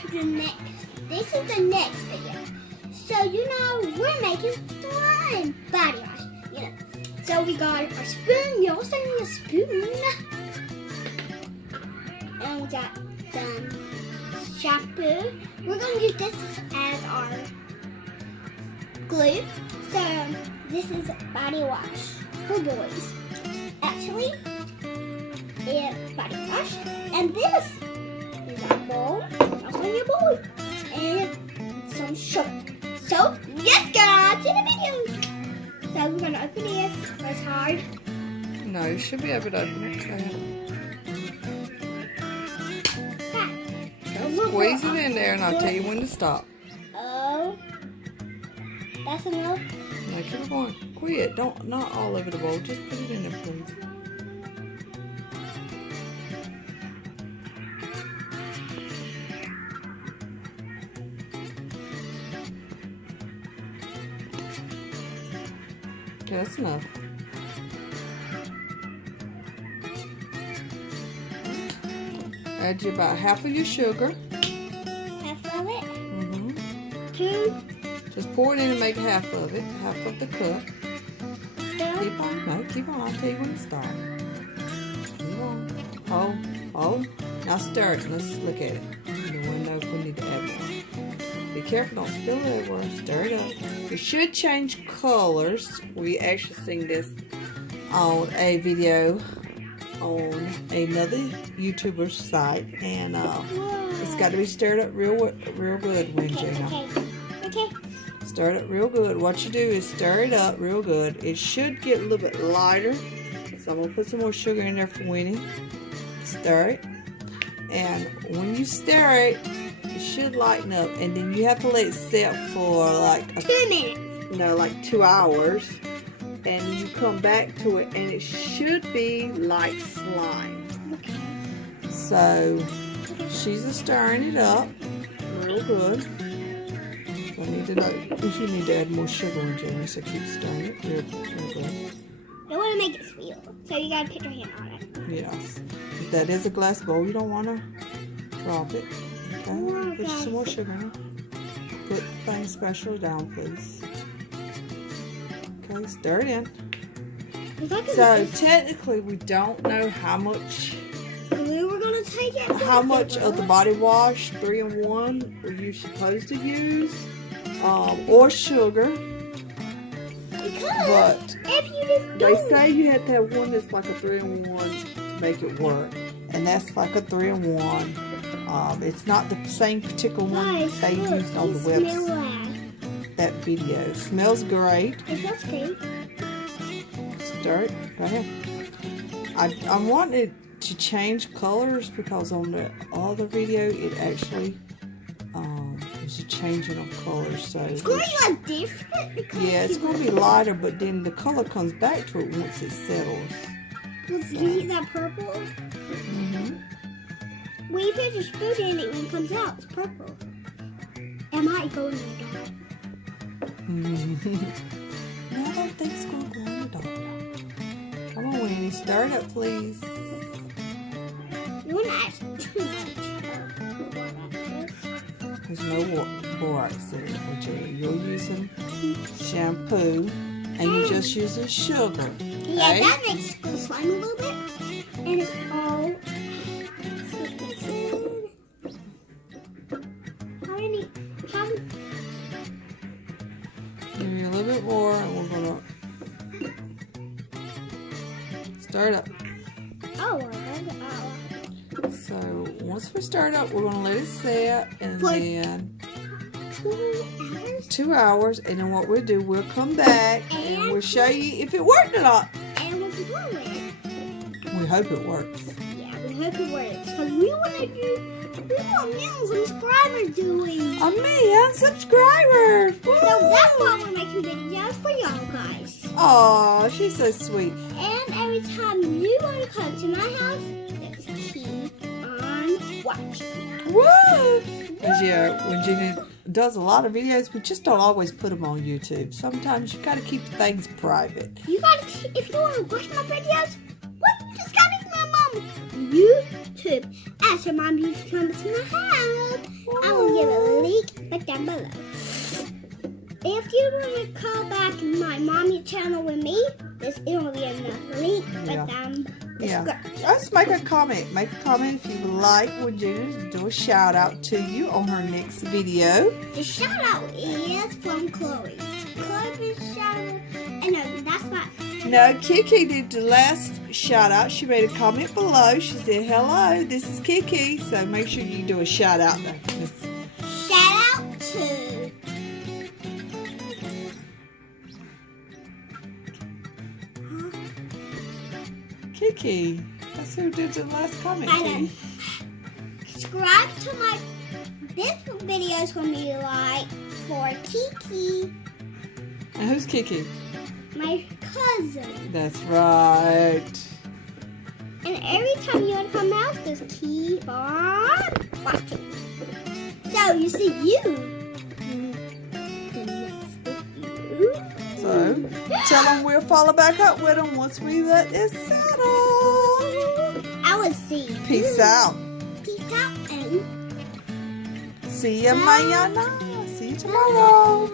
to the next. This is the next video. So we're making slime body wash. So we got our spoon. We also need a spoon. And we got some shampoo. We're gonna use this as our glue. So this is body wash for boys. Actually, it's body wash. And this is our bowl. Also your bowl. And some sugar. So let's get on to the video. So we're gonna open this. It's hard. No, you should be able to open it. Go ahead. Squeeze it in there and I'll tell you when to stop. Oh. That's enough? No, keep it going. Quit. Not all over the bowl. Just put it in there, please. Okay, that's enough. Add you about half of your sugar. Half of it? Mm-hmm. 2. Just pour it in and make half of it. Half of the cup. 2. Keep on. No, keep on. I'll tell you when to stop. Keep on. Hold. Now stir it. Let's look at it. We want to know if we need to add more. Be careful. Don't spill it everywhere. Stir it up. It should change colors. We actually seen this on a video on another YouTuber's site, and it's got to be stirred up real good, Wingina. Okay. Stir it up real good. What you do is stir it up real good. It should get a little bit lighter, so I'm gonna put some more sugar in there for Winnie. Stir it, and when you stir it, it should lighten up, and then you have to let it sit for like 2 minutes. No, like 2 hours. And you come back to it and it should be like slime. Okay. So she's stirring it up real good. So I need to know if you need to add more sugar in Jenny, so keep stirring it real good. I want to make it sweet, so you gotta put your hand on it. Yes. If that is a glass bowl, you don't want to drop it. Okay, put some more sugar in it. Put things special down, please. Okay, stir it in. So technically, we don't know how much glue we're gonna take it. How much of the body wash 3-in-1 are you supposed to use, or sugar? Because but if you just they say you have to have one that's like a 3-in-1 to make it work, and that's like a 3-in-1. It's not the same particular one they used on the website. That video smells great. It smells great. Stir it. Go ahead. I'm wanting it to change colors because on the other video it actually was a changing of colors. So it's going to be like different. Yeah, it's going to be lighter, but then the color comes back to it once it settles. Let's see that purple. Mm-hmm. When you put your spoon in it, when it comes out, it's purple. It might go in the dark. No, I don't think it's going to go in the dark. Come on, Winnie, stir it up, please. You want to add too much. There's no borax in it, which you're using shampoo, and you're just using sugar. Yeah, right? that makes the slime a little bit, and it's all Give me a little bit more, and we're gonna stir it up. So once we stir it up, we're gonna let it set, and then 2 hours, and then what we'll do, we'll come back and we'll show you if it worked or not. And what's wrong with it? We hope it works. Yeah, we hope it works. Because we want millions of subscribers doing. A million subscribers! Woo! So that's why we're making videos for y'all guys. Aw, she's so sweet. And every time you want to come to my house, just keep on watching. Woo! Yeah, when Gina does a lot of videos, we just don't always put them on YouTube. Sometimes you gotta keep things private. You gotta, if you want to watch my videos, well, you just gotta my mom YouTube. Ask your mom you can come to my house. Look down below. If you want to call back my mommy channel with me, this will be in the link right down the description. Let's make a comment. Make a comment if you like when Junior do a shout out to you on her next video. The shout out is from Chloe. Chloe did shout out, and that's what. No, Kiki did the last shout out. She made a comment below. She said, "Hello, this is Kiki." So make sure you do a shout out. Shout out to. Kiki. That's who did the last comment. And subscribe to my. This video is going to be like for Kiki. And who's Kiki? My cousin. That's right. And every time you open her mouth, just keep on watching. So you see you. The next video. So tell them we'll follow back up with them once we let this settle. I will see you. Peace out. Peace out and See you mañana. See you tomorrow.